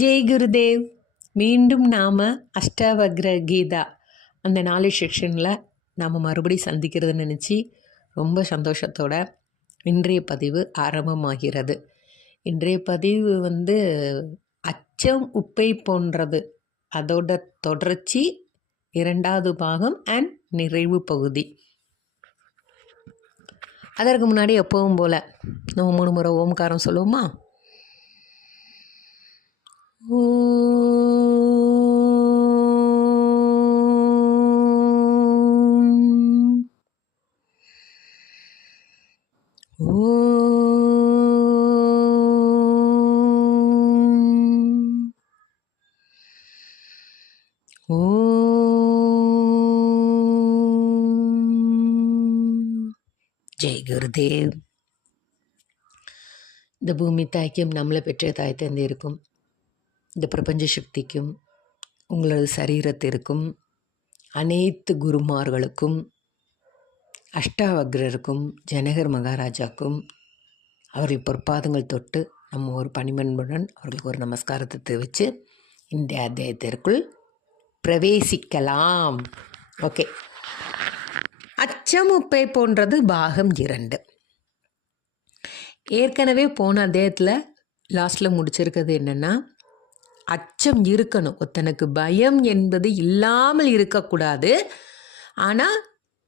ஜெய் குருதேவ். மீண்டும் நாம் அஷ்டாவக்ர கீதா அந்த 4 செக்ஷனில் நாம் மறுபடி சந்திக்கிறதுன்னு நினச்சி ரொம்ப சந்தோஷத்தோட இன்றைய பதிவு ஆரம்பமாகிறது. இன்றைய பதிவு அச்சம் உப்பை போன்றது, அதோட தொடர்ச்சி 2வது பாகம் அண்ட் நிறைவு பகுதி. அதற்கு முன்னாடி எப்பவும் போல் நம்ம 3 முறை ஓம்காரம் சொல்லுவோமா? ஜெய் குருதேவ். இந்த பூமி தாய்க்கும் நம்மளை பெற்ற தாய் தந்தையிருக்கும், இந்த பிரபஞ்ச சக்திக்கும், உங்களது சரீரத்திற்கும், அனைத்து குருமார்களுக்கும், அஷ்டாவக்ரருக்கும், ஜனகர் மகாராஜாக்கும் அவர்கள் பொற்பாதங்கள் தொட்டு நம்ம ஒரு பணிமன்புடன் அவர்களுக்கு ஒரு நமஸ்காரத்தை தெரிவித்து இந்த அத்தியாயத்திற்குள் பிரவேசிக்கலாம். ஓகே, அச்சம் உப்பை போன்றது பாகம் 2. ஏற்கனவே போன அத்தியாயத்தில் லாஸ்ட்டில் முடிச்சிருக்கிறது என்னென்னா, அச்சம் இருக்கணும், ஒருத்தனுக்கு பயம் என்பது இல்லாமல் இருக்கக்கூடாது. ஆனால்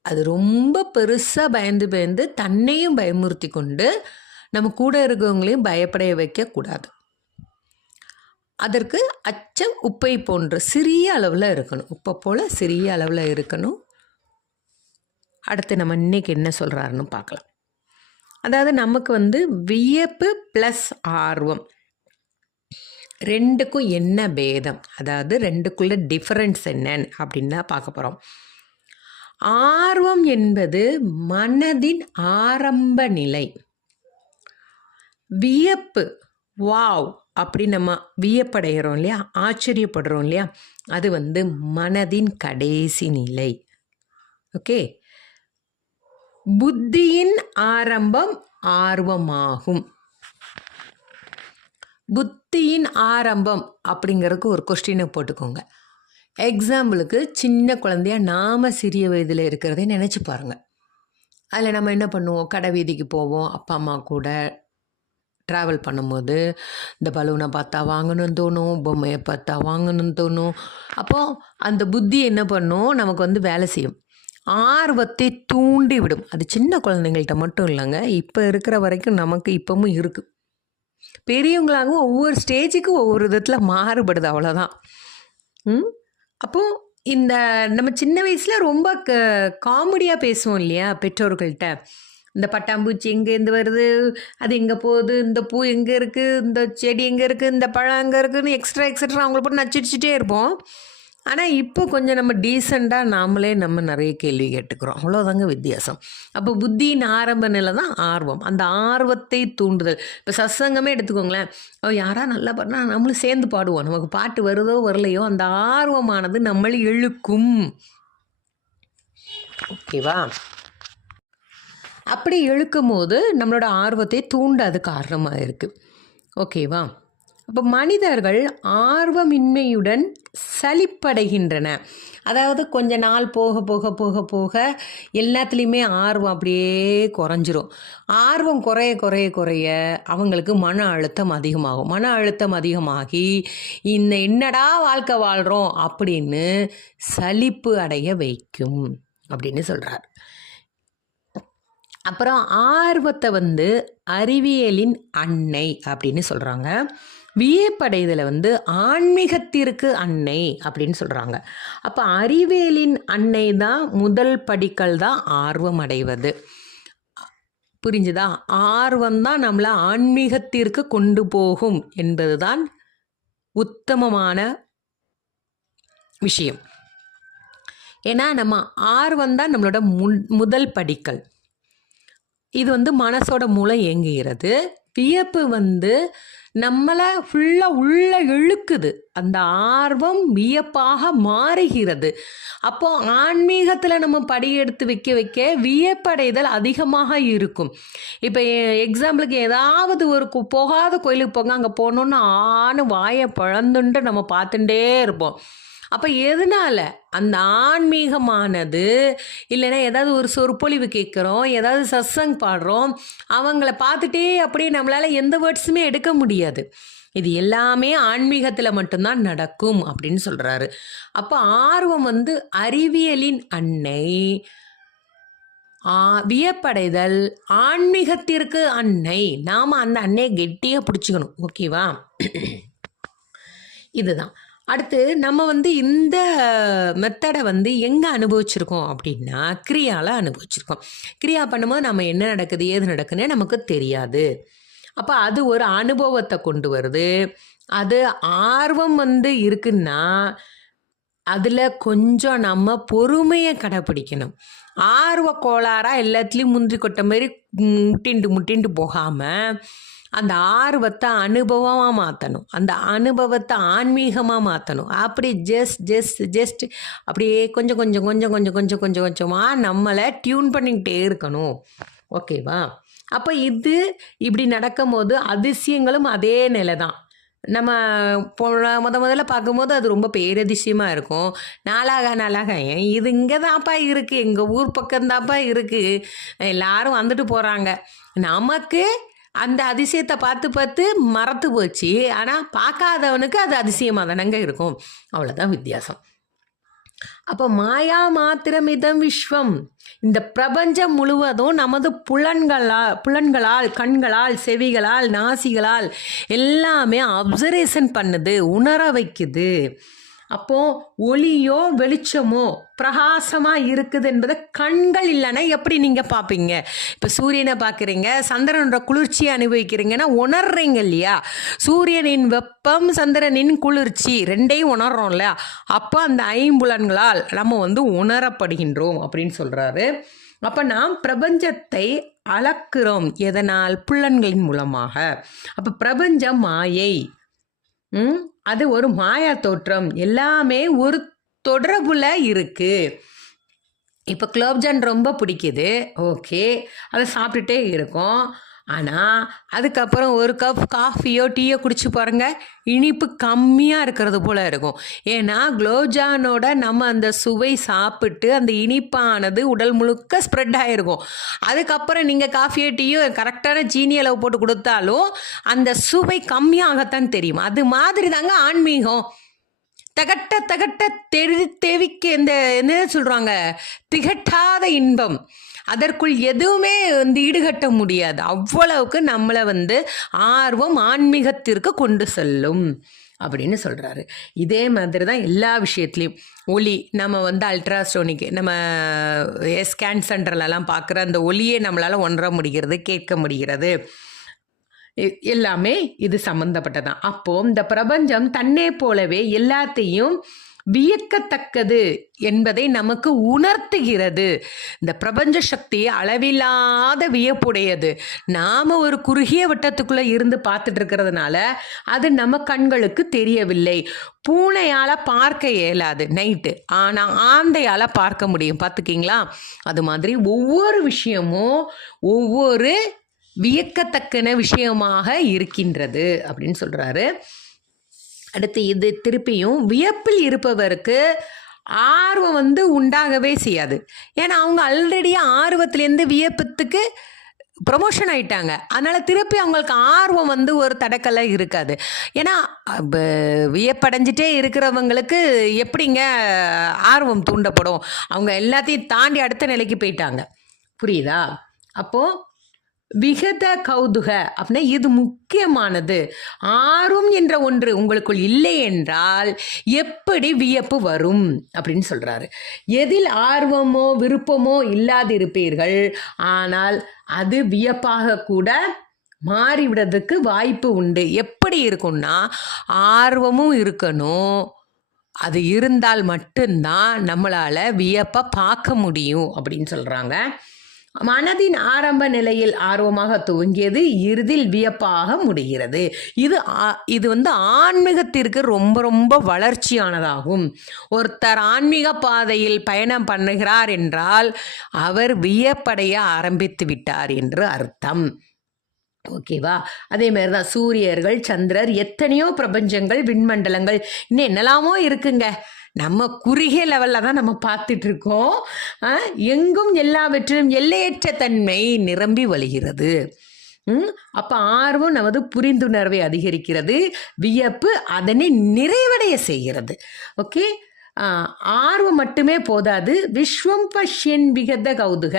அது ரொம்ப பெருசாக பயந்து பயந்து தன்னையும் பயமுறுத்தி கொண்டு நம்ம கூட இருக்கவங்களையும் பயப்படைய வைக்கக்கூடாது. அதற்கு அச்சம் உப்பை போன்ற சிறிய அளவில் இருக்கணும், உப்பை போல் சிறிய அளவில் இருக்கணும். அடுத்து நம்ம இன்றைக்கி என்ன சொல்கிறாருன்னு பார்க்கலாம். அதாவது நமக்கு வியப்பு ப்ளஸ் ஆர்வம், ரெண்டுக்கும் என்ன பேதம், அதாவது ரெண்டுக்குள்ள டிஃபரன்ஸ் என்னன்னு அப்படின்னு தான் பார்க்க போகிறோம். ஆர்வம் என்பது மனதின் ஆரம்ப நிலை. வியப்பு, வாவ் அப்படி நம்ம வியப்படைகிறோம் இல்லையா, ஆச்சரியப்படுறோம் இல்லையா, அது மனதின் கடைசி நிலை. ஓகே, புத்தியின் ஆரம்பம் ஆர்வமாகும். புத்தியின் ஆரம்பம் அப்படிங்கிறதுக்கு ஒரு கொஸ்டினை போட்டுக்கோங்க. எக்ஸாம்பிளுக்கு, சின்ன குழந்தையா நாம் சிறிய வயதில் இருக்கிறதே நினச்சி பாருங்கள். அதில் நம்ம என்ன பண்ணுவோம், கடை வீதிக்கு போவோம், அப்பா அம்மா கூட ட்ராவல் பண்ணும்போது இந்த பலூனை பார்த்தா வாங்கணும்னு தோணும், பொம்மையை பார்த்தா வாங்கணும்னு தோணும். அப்போது அந்த புத்தி என்ன பண்ணும், நமக்கு வேலை செய்யும், ஆர்வத்தை தூண்டி விடும். அது சின்ன குழந்தைங்கள்ட்ட மட்டும் இல்லைங்க, இப்போ இருக்கிற வரைக்கும் நமக்கு இப்பவும் இருக்குது. பெரியவங்களாகவும் ஒவ்வொரு ஸ்டேஜுக்கு ஒவ்வொரு விதத்தில் மாறுபடுது, அவ்வளோதான். அப்போது இந்த நம்ம சின்ன வயசில் ரொம்ப காமெடியாக பேசுவோம் இல்லையா பெற்றோர்கள்ட்ட. இந்த பட்டாம்பூச்சி எங்கேருந்து வருது, அது எங்கே போகுது, இந்த பூ எங்கே இருக்குது, இந்த செடி எங்கே இருக்குது, இந்த பழம் எங்கே இருக்குதுன்னு எக்ஸ்ட்ரா அவங்கள போட்டு நச்சிடிச்சிட்டே இருப்போம். ஆனால் இப்போ கொஞ்சம் நம்ம டீசெண்டாக நாமளே நம்ம நிறைய கேள்வி கேட்டுக்கிறோம், அவ்வளோதாங்க வித்தியாசம். அப்போ புத்தியின் ஆரம்ப நிலை தான் ஆர்வம், அந்த ஆர்வத்தை தூண்டுதல். இப்போ சத்சங்கமே எடுத்துக்கோங்களேன், யாராக நல்லா பாடினா நம்மளும் சேர்ந்து பாடுவோம், நமக்கு பாட்டு வருதோ வரலையோ அந்த ஆர்வமானது நம்மளை இழுக்கும். ஓகேவா? அப்படி இழுக்கும் போது நம்மளோட ஆர்வத்தை தூண்ட அது காரணமாக இருக்குது. ஓகேவா? அப்போ மனிதர்கள் ஆர்வமின்மையுடன் சலிப்படைகின்றன. அதாவது கொஞ்ச நாள் போக போக போக போக எல்லாத்துலேயுமே ஆர்வம் அப்படியே குறைஞ்சிரும். ஆர்வம் குறைய குறைய குறைய அவங்களுக்கு மன அழுத்தம் அதிகமாகும். மன அழுத்தம் அதிகமாகி என்னடா வாழ்க்கை வாழ்கிறோம் அப்படின்னு சலிப்பு அடைய வைக்கும் அப்படின்னு சொல்கிறார். அப்புறம் ஆர்வத்தை அறிவியலின் அன்னை அப்படின்னு சொல்கிறாங்க. வியப்படைதலை ஆன்மீகத்திற்கு அன்னை அப்படின்னு சொல்கிறாங்க. அப்போ அறிவியலின் அன்னை தான் முதல் படிக்கல் தான் ஆர்வம் அடைவது. புரிஞ்சுதா? ஆர்வம் தான் நம்மளை ஆன்மீகத்திற்கு கொண்டு போகும் என்பது தான் உத்தமமான விஷயம். ஏன்னா நம்ம ஆர்வம் தான் நம்மளோட முதல் படிக்கல். இது மனசோட மூளை இயங்குகிறது. வியப்பு நம்மளை ஃபுல்லாக உள்ள இழுக்குது. அந்த ஆர்வம் வியப்பாக மாறுகிறது. அப்போ ஆன்மீகத்தில் நம்ம படியெடுத்து வைக்க வைக்க வியப்படைதல் அதிகமாக இருக்கும். இப்போ எக்ஸாம்பிளுக்கு ஏதாவது ஒரு போகாத கோயிலுக்கு போங்க, அங்கே போனோன்னு ஆணு வாயை பழந்துண்டு நம்ம பார்த்துட்டே இருப்போம். அப்போ எதனால அந்த ஆன்மீகமானது, இல்லைன்னா ஏதாவது ஒரு சொற்பொழிவு கேட்குறோம், ஏதாவது சத்சங் பாடுறோம், அவங்கள பார்த்துட்டே அப்படியே நம்மளால் எந்த வேர்ட்ஸுமே எடுக்க முடியாது. இது எல்லாமே ஆன்மீகத்தில் மட்டும்தான் நடக்கும் அப்படின்னு சொல்கிறாரு. அப்போ ஆர்வம் அறிவியலின் அன்னை, வியப்படைதல் ஆன்மீகத்திற்கு அன்னை. நாம் அந்த அன்னையை கெட்டியாக பிடிச்சிக்கணும். ஓகேவா? இதுதான். அடுத்து நம்ம இந்த மெத்தடை எங்கே அனுபவிச்சிருக்கோம் அப்படின்னா, கிரியாவில் அனுபவிச்சிருக்கோம். கிரியா பண்ணும்போது நம்ம என்ன நடக்குது ஏது நடக்குதுன்னு நமக்கு தெரியாது. அப்போ அது ஒரு அனுபவத்தை கொண்டு வருது. அது ஆர்வம் இருக்குன்னா அதில் கொஞ்சம் நம்ம பொறுமையை கடைப்பிடிக்கணும். ஆர்வ கோளாறாக எல்லாத்துலேயும் முந்திரி கொட்ட மாதிரி முட்டின்ட்டு போகாமல் அந்த ஆர்வத்தை அனுபவமாக மாற்றணும். அந்த அனுபவத்தை ஆன்மீகமாக மாற்றணும். அப்படி ஜஸ்ட் அப்படியே கொஞ்சமாக நம்மளை டியூன் பண்ணிக்கிட்டே இருக்கணும். ஓகேவா? அப்போ இப்படி நடக்கும் போது அதிசயங்களும் அதே நிலை தான். நம்ம முதல்ல பார்க்கும்போது அது ரொம்ப பேரதிசயமாக இருக்கும். நாளாக இது இங்கே தான்ப்பா இருக்குது, எங்கள் ஊர் பக்கம்தான்ப்பா இருக்குது, எல்லாரும் வந்துட்டு போகிறாங்க. நமக்கு அந்த அதிசயத்தை பார்த்து மறத்து போச்சு. ஆனால் பார்க்காதவனுக்கு அது அதிசயமாக தானங்க இருக்கும். அவ்வளோதான் வித்தியாசம். அப்போ மாயா மாத்திரமிதம் விஸ்வம், இந்த பிரபஞ்சம் முழுவதும் நமது புலன்களால் கண்களால் செவிகளால் நாசிகளால் எல்லாமே அப்சர்வேஷன் பண்ணுது, உணர வைக்குது. அப்போ ஒளியோ வெளிச்சமோ பிரகாசமாக இருக்குது என்பதை கண்கள் இல்லைன்னா எப்படி நீங்கள் பார்ப்பீங்க? இப்போ சூரியனை பார்க்குறீங்க, சந்திரனோட குளிர்ச்சியை அனுபவிக்கிறீங்கன்னா உணர்றீங்க இல்லையா? சூரியனின் வெப்பம் சந்திரனின் குளிர்ச்சி ரெண்டையும் உணர்றோம் இல்லையா? அப்போ அந்த ஐம்புலன்களால் நம்ம உணரப்படுகின்றோம் அப்படின்னு சொல்கிறாரு. அப்போ நாம் பிரபஞ்சத்தை அளக்கிறோம். எதனால்? புலன்களின் மூலமாக. அப்போ பிரபஞ்சம் மாயை, அது ஒரு மாயா தோற்றம். எல்லாமே ஒரு தொடர்புல இருக்கு. இப்போ குலோப்ஜான் ரொம்ப பிடிக்குது, ஓகே, அதை சாப்பிட்டுட்டே இருக்கோம். ஆனால் அதுக்கப்புறம் ஒரு கப் காஃபியோ டீயோ குடிச்சு பாருங்க, இனிப்பு கம்மியாக இருக்கிறது போல் இருக்கும். ஏன்னா குலோப்ஜானோட நம்ம அந்த சுவை சாப்பிட்டு அந்த இனிப்பானது உடல் முழுக்க ஸ்ப்ரெட் ஆகிருக்கும். அதுக்கப்புறம் நீங்கள் காஃபியோ டீயோ கரெக்டான சீனி அளவு போட்டு கொடுத்தாலும் அந்த சுவை கம்மியாகத்தான் தெரியும். அது மாதிரி தாங்க ஆன்மீகம். தகட்ட தெவிக்க இந்த என்ன சொல்கிறாங்க, திகட்டாத இன்பம். அதற்குள் எதுவுமே ஈடுகட்ட முடியாது. அவ்வளவுக்கு நம்மளை ஆர்வம் ஆன்மீகத்திற்கு கொண்டு செல்லும் அப்படின்னு சொல்கிறாரு. இதே மாதிரி தான் எல்லா விஷயத்துலையும். ஒளி நம்ம அல்ட்ராசோனிக் நம்ம ஸ்கேன் சென்டர்லலாம் பார்க்குற அந்த ஒளியே நம்மளால் உணர முடிகிறது, கேட்க முடிகிறது. எல்லாமே இது சம்மந்தப்பட்டதான். அப்போ இந்த பிரபஞ்சம் தன்னே போலவே எல்லாத்தையும் வியக்கத்தக்கது என்பதை நமக்கு உணர்த்துகிறது. இந்த பிரபஞ்ச சக்தி அளவில்லாத வியப்புடையது. நாம் ஒரு குறுகிய வட்டத்துக்குள்ளே இருந்து பார்த்துட்டு இருக்கிறதுனால அது நம்ம கண்களுக்கு தெரியவில்லை. பூனையால் பார்க்க இயலாது நைட்டு, ஆனால் ஆந்தையால் பார்க்க முடியும். பார்த்துக்கிங்களா? அது மாதிரி ஒவ்வொரு விஷயமும் ஒவ்வொரு வியக்கத்தக்கன விஷயமாக இருக்கின்றது அப்படின்னு சொல்கிறாரு. அடுத்து இது திருப்பியும் வியப்பில் இருப்பவருக்கு ஆர்வம் உண்டாகவே செய்யாது. ஏன்னா அவங்க ஆல்ரெடி ஆர்வத்திலேருந்து வியப்பத்துக்கு ப்ரொமோஷன் ஆகிட்டாங்க. அதனால் திருப்பி அவங்களுக்கு ஆர்வம் ஒரு தடக்கலை இருக்காது. ஏன்னா வியப்படைஞ்சிட்டே இருக்கிறவங்களுக்கு எப்படிங்க ஆர்வம் தூண்டப்படும்? அவங்க எல்லாத்தையும் தாண்டி அடுத்த நிலைக்கு போயிட்டாங்க. புரியுதா? அப்போது விகத கௌதுக அப்படின்னா இது முக்கியமானது. ஆர்வம் என்ற ஒன்று உங்களுக்குள் இல்லை என்றால் எப்படி வியப்பு வரும் அப்படின்னு சொல்கிறாரு. எதில் ஆர்வமோ விருப்பமோ இல்லாதிருப்பீர்கள், ஆனால் அது வியப்பாக கூட மாறிவிடுறதுக்கு வாய்ப்பு உண்டு. எப்படி இருக்கும்னா, ஆர்வமும் இருக்கணும். அது இருந்தால் மட்டும்தான் நம்மளால் வியப்பை பார்க்க முடியும் அப்படின்னு சொல்கிறாங்க. மனதின் ஆரம்ப நிலையில் ஆர்வமாக துவங்கியது இறுதியில் வியப்பாக முடிகிறது. இது வந்து ஆன்மீகத்திற்கு ரொம்ப ரொம்ப வளர்ச்சியானதாகும். ஒருத்தர் ஆன்மீக பாதையில் பயணம் பண்ணுகிறார் என்றால் அவர் வியப்படைய ஆரம்பித்து விட்டார் என்று அர்த்தம். ஓகேவா? அதே மாதிரி தான் சூரியர்கள், சந்திரர், எத்தனையோ பிரபஞ்சங்கள், விண்மண்டலங்கள், இன்னும் என்னெல்லாமோ இருக்குங்க. நம்ம குறுகிய லெவலில் தான் நம்ம பார்த்துட்டு இருக்கோம். எங்கும் எல்லாவற்றிலும் எல்லையற்ற தன்மை நிரம்பி வழிகிறது. அப்போ ஆர்வம் நமது புரிந்துணர்வை அதிகரிக்கிறது, வியப்பு அதனை நிறைவடைய செய்கிறது. ஓகே, ஆர்வம் மட்டுமே போதாது. விஸ்வம் பஷ்யன் விகத கௌதுக,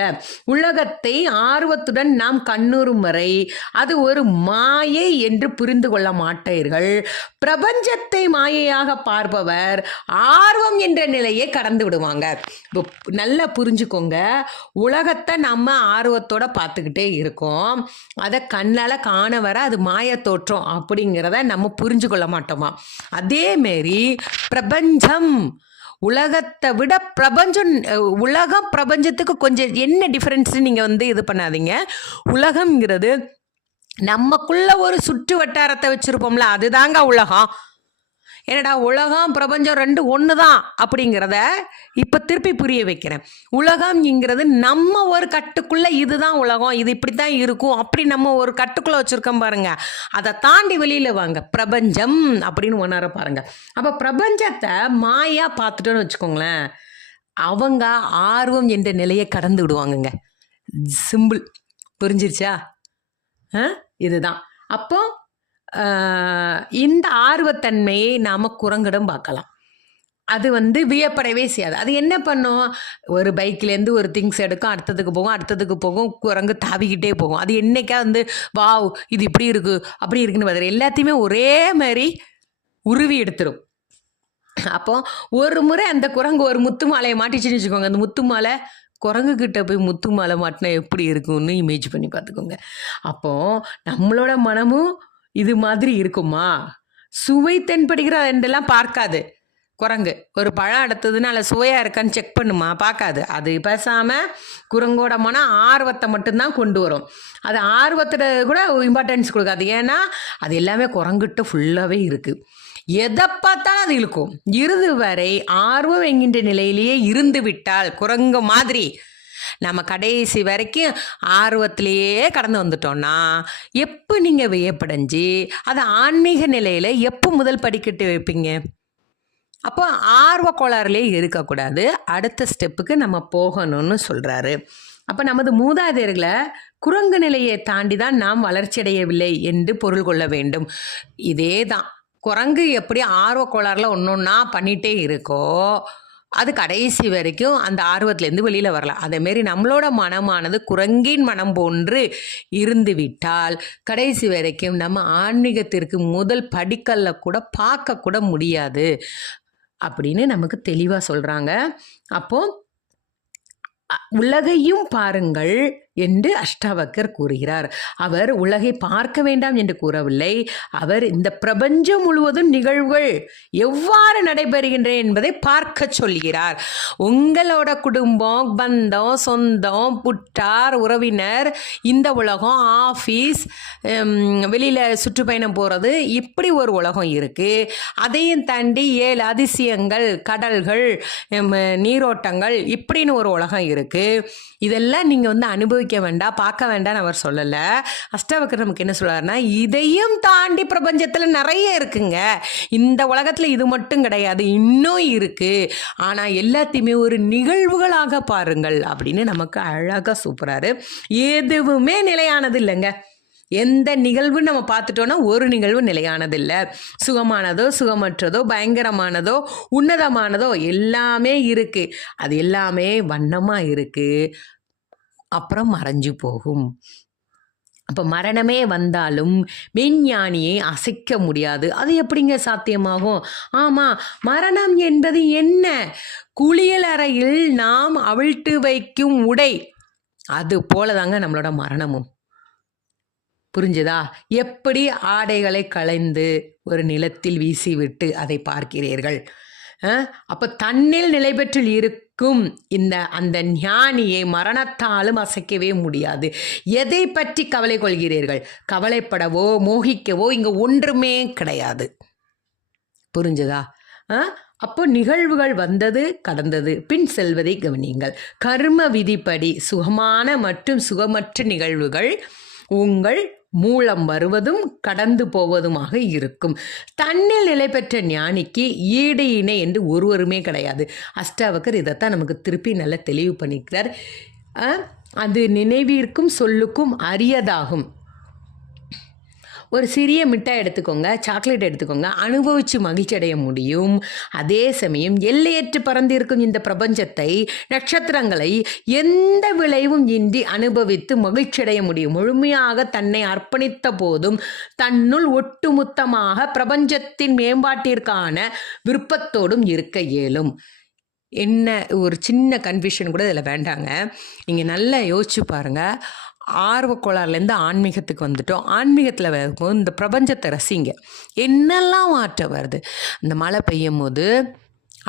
உலகத்தை ஆர்வத்துடன் நாம் கண்ணுறும் வரை அது ஒரு மாயை என்று புரிந்து கொள்ள மாட்டீர்கள். பிரபஞ்சத்தை மாயையாக பார்ப்பவர் ஆர்வம் என்ற நிலையை கடந்து விடுவாங்க. நல்லா புரிஞ்சுக்கோங்க, உலகத்தை நம்ம ஆர்வத்தோட பார்த்துக்கிட்டே இருக்கோம். அதை கண்ணால் காண வர அது மாய தோற்றம் அப்படிங்கிறத நம்ம புரிஞ்சு கொள்ள மாட்டோமா. அதேமாரி பிரபஞ்சம், உலகத்தை விட பிரபஞ்சம், உலகம் பிரபஞ்சத்துக்கு கொஞ்சம் என்ன டிஃப்ரென்ஸ்னு நீங்கள் வந்து இது பண்ணாதீங்க. உலகம்ங்கிறது நமக்குள்ள ஒரு சுற்று வட்டாரத்தை வச்சுருப்போம்ல, அதுதாங்க உலகம். என்னடா உலகம் பிரபஞ்சம் ரெண்டு ஒன்று தான் அப்படிங்கிறத இப்போ திருப்பி புரிய வைக்கிறேன். உலகம்ங்கிறது நம்ம ஒரு கட்டுக்குள்ளே இதுதான் உலகம், இது இப்படி தான் இருக்கும் அப்படி நம்ம ஒரு கட்டுக்குள்ளே வச்சுருக்கோம் பாருங்க. அதை தாண்டி வெளியில் வாங்க, பிரபஞ்சம் அப்படின்னு உணர பாருங்க. அப்போ பிரபஞ்சத்தை மாயா பார்த்துட்டோன்னு வச்சுக்கோங்களேன், அவங்க ஆர்வம் என்ற நிலையை கடந்து விடுவாங்கங்க. சிம்பிள், புரிஞ்சிருச்சா? இதுதான். அப்போ இந்த ஆர்வத்தன்மையை நாம் குரங்கிடம் பார்க்கலாம். அது வந்து வியப்படவே செய்யாது. அது என்ன பண்ணும், ஒரு பைக்லேருந்து ஒரு திங்ஸ் எடுக்கும், அடுத்ததுக்கு போகும், குரங்கு தாவிக்கிட்டே போகும். அது என்னைக்கா வந்து வாவ் இது இப்படி இருக்குது அப்படி இருக்குன்னு பார்த்துரு, எல்லாத்தையுமே ஒரே மாதிரி உருவி எடுத்துரும். அப்போ ஒரு முறை அந்த குரங்கு ஒரு முத்து மாலையை மாட்டிச்சுன்னு வச்சுக்கோங்க, அந்த முத்து மாலை குரங்குக்கிட்ட போய் முத்து மாலை மாட்டினா எப்படி இருக்கும்னு இமேஜ் பண்ணி பார்த்துக்கோங்க. அப்போது நம்மளோட மனமும் இது மாதிரி இருக்குமா? சுவை தென்படுகிற ரெண்டெல்லாம் பார்க்காது குரங்கு. ஒரு பழம் எடுத்ததுன்னா அதில் சுவையாக இருக்கான்னு செக் பண்ணுமா? பார்க்காது. அது பேசாமல் குரங்கோட மனம் ஆர்வத்தை மட்டும்தான் கொண்டு வரும். அது ஆர்வத்தில் கூட இம்பார்ட்டன்ஸ் கொடுக்காது. ஏன்னா அது எல்லாமே குரங்கிட்ட ஃபுல்லாகவே இருக்குது. எதை பார்த்தாலும் அது இழுக்கும். இறுதி வரை ஆர்வம் என்கின்ற நிலையிலேயே இருந்து விட்டால் குரங்கு மாதிரி நம்ம கடைசி வரைக்கும் ஆர்வத்திலேயே கடந்து வந்துட்டோம்னா, எப்போ நீங்கள் வியப்படைஞ்சு அதை ஆன்மீக நிலையில் எப்போ முதல் படிக்கட்டு வைப்பீங்க? அப்போ ஆர்வ கோளாறுலேயே இருக்கக்கூடாது, அடுத்த ஸ்டெப்புக்கு நம்ம போகணும்னு சொல்கிறாரு. அப்போ நமது மூதாதையர்களை குரங்கு நிலையை தாண்டி தான் நாம் வளர்ச்சியடையவில்லை என்று பொருள் கொள்ள வேண்டும். இதே தான், குரங்கு எப்படி ஆர்வ கோளாறுல ஒன்றா பண்ணிகிட்டே இருக்கோ, அது கடைசி வரைக்கும் அந்த ஆர்வத்திலேருந்து வெளியில் வரலாம். அதேமாரி நம்மளோட மனமானது குரங்கின் மனம் போன்று இருந்து விட்டால் கடைசி வரைக்கும் நம்ம ஆன்மீகத்திற்கு முதல் படிக்கல்ல கூட பார்க்கக்கூட முடியாது அப்படின்னு நமக்கு தெளிவாக சொல்கிறாங்க. அப்போது உலகையும் பாருங்கள் என்று அஷ்டாவக்கர் கூறுகிறார். அவர் உலகை பார்க்க வேண்டாம் என்று கூறவில்லை. அவர் இந்த பிரபஞ்சம் முழுவதும் நிகழ்வுகள் எவ்வாறு நடைபெறுகின்றன என்பதை பார்க்க சொல்கிறார். உங்களோட குடும்பம், பந்தம், சொந்தம், புட்டார், உறவினர், இந்த உலகம், ஆஃபீஸ், வெளியில் சுற்றுப்பயணம் போகிறது, இப்படி ஒரு உலகம் இருக்குது. அதையும் தாண்டி 7 அதிசயங்கள், கடல்கள், நீரோட்டங்கள், இப்படின்னு ஒரு உலகம் இருக்குது. இதெல்லாம் நீங்கள் வந்து அனுபவிக்க வேண்டாம், பார்க்க வேண்டாம்னு அவர் சொல்லலை. அஷ்டாவக்கர் நமக்கு என்ன சொல்றாருன்னா, இதையும் தாண்டி பிரபஞ்சத்தில் நிறைய இருக்குங்க. இந்த உலகத்தில் இது மட்டும் கிடையாது, இன்னும் இருக்கு. ஆனால் எல்லாத்தையுமே ஒரு நிகழ்வுகளாக பாருங்கள் அப்படின்னு நமக்கு அழகாக சூப்பராரு. எதுவுமே நிலையானது இல்லைங்க. எந்த நிகழ்வு நம்ம பார்த்துட்டோன்னா ஒரு நிகழ்வு நிலையானது இல்லை. சுகமானதோ, சுகமற்றதோ, பயங்கரமானதோ, உன்னதமானதோ எல்லாமே இருக்குது. அது எல்லாமே வண்ணமாக இருக்குது, அப்புறம் மறைஞ்சு போகும். அப்போ மரணமே வந்தாலும் மெய்ஞானியை அசைக்க முடியாது. அது எப்படிங்க சாத்தியமாகும்? ஆமாம், மரணம் என்பது என்ன? குளியல் அறையில் நாம் அவிழ்த்து வைக்கும் உடை, அது போலதாங்க நம்மளோட மரணமும். புரிஞ்சுதா? எப்படி ஆடைகளை களைந்து ஒரு நிலத்தில் வீசிவிட்டு அதை பார்க்கிறீர்கள். அப்போ தன்னில் நிலை பெற்று இருக்கும் அந்த ஞானியை மரணத்தாலும் அசைக்கவே முடியாது. எதை பற்றி கவலை கொள்கிறீர்கள்? கவலைப்படவோ மோகிக்கவோ இங்கே ஒன்றுமே கிடையாது. புரிஞ்சுதா? அப்போ நிகழ்வுகள் வந்தது கடந்தது, பின் செல்வதை கவனியுங்கள். கர்ம விதிப்படி சுகமான மற்றும் சுகமற்ற நிகழ்வுகள் உங்கள் மூலம் வருவதும் கடந்து போவதுமாக இருக்கும். தன்னில் நிலை பெற்ற ஞானிக்கு ஈடு இணை என்று ஒருவருமே கிடையாது. அஷ்டாவகர் இதைத்தான் நமக்கு திருப்பி நல்லா தெளிவு பண்ணிக்கிறார். அது நினைவிற்கும் சொல்லுக்கும் அரியதாகும். ஒரு சிறிய மிட்டாய் எடுத்துக்கோங்க, சாக்லேட் எடுத்துக்கோங்க, அனுபவித்து மகிழ்ச்சி அடைய முடியும். அதே சமயம் எல்லையற்று பறந்திருக்கும் இந்த பிரபஞ்சத்தை, நட்சத்திரங்களை எந்த விளைவும் இன்றி அனுபவித்து மகிழ்ச்சி அடைய முடியும். முழுமையாக தன்னை அர்ப்பணித்த போதும் தன்னுள் ஒட்டுமொத்தமாக பிரபஞ்சத்தின் மேம்பாட்டிற்கான விருப்பத்தோடும் இருக்க இயலும். என்ன ஒரு சின்ன கன்ஃபியூஷன் கூட இதில் வேண்டாங்க. நீங்கள் நல்லா யோசிச்சு பாருங்கள். ஆர்வக்கோளாறுலேருந்து ஆன்மீகத்துக்கு வந்துட்டோம். ஆன்மீகத்தில் வரும்போது இந்த பிரபஞ்சத்தை ரசிங்க. என்னெல்லாம் மாற்றம் வருது. இந்த மழை பெய்யும் போது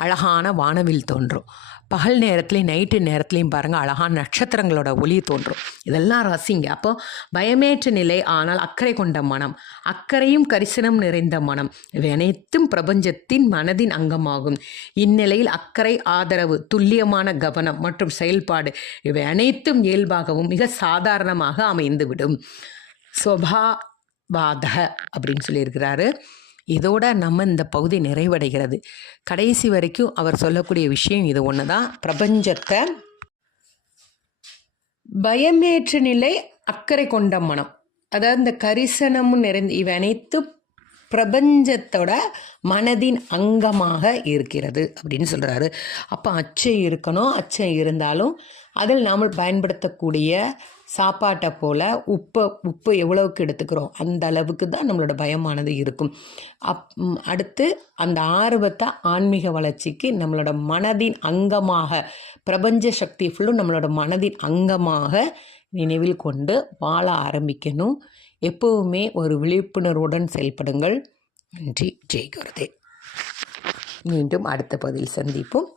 அழகான வானவில் தோன்றும். பகல் நேரத்துலையும் நைட்டு நேரத்துலையும் பாருங்கள், அழகான நட்சத்திரங்களோட ஒளி தோன்றும். இதெல்லாம் ரசிங்க. அப்போ பயமேற்ற நிலை, ஆனால் அக்கறை கொண்ட மனம், அக்கறையும் கரிசனம் நிறைந்த மனம், இவை அனைத்தும் பிரபஞ்சத்தின் மனதின் அங்கமாகும். இந்நிலையில் அக்கறை, ஆதரவு, துல்லியமான கவனம் மற்றும் செயல்பாடு இவை அனைத்தும் இயல்பாகவும் மிக சாதாரணமாக அமைந்துவிடும். ஸ்வபாவாதக அப்படின்னு சொல்லியிருக்கிறாரு. இதோட நம்ம இந்த பகுதி நிறைவடைகிறது. கடைசி வரைக்கும் அவர் சொல்லக்கூடிய விஷயம் இது ஒன்று தான். பிரபஞ்சத்தை பயமேற்ற நிலை, அக்கறை கொண்ட மனம், அதாவது இந்த கரிசனமும் நிறைந்த இவை அனைத்து பிரபஞ்சத்தோட மனதின் அங்கமாக இருக்கிறது அப்படின்னு சொல்கிறாரு. அப்போ அச்சம் இருக்கணும். அச்சம் இருந்தாலும் அதில் நாம் பயன்படுத்தக்கூடிய சாப்பாட்டை போல் உப்பு எவ்வளவுக்கு எடுத்துக்கிறோம் அந்த அளவுக்கு தான் நம்மளோட பயமானது இருக்கும். அடுத்து அந்த ஆர்வத்தை ஆன்மீக வளர்ச்சிக்கு நம்மளோட மனதின் அங்கமாக, பிரபஞ்ச சக்தி ஃபுல்லும் நம்மளோட மனதின் அங்கமாக நினைவில் கொண்டு வாழ ஆரம்பிக்கணும். எப்போவுமே ஒரு விழிப்புணர்வுடன் செயல்படுங்கள். நன்றி. ஜெய் குருதேவ். மீண்டும் அடுத்த பதில் சந்திப்போம்.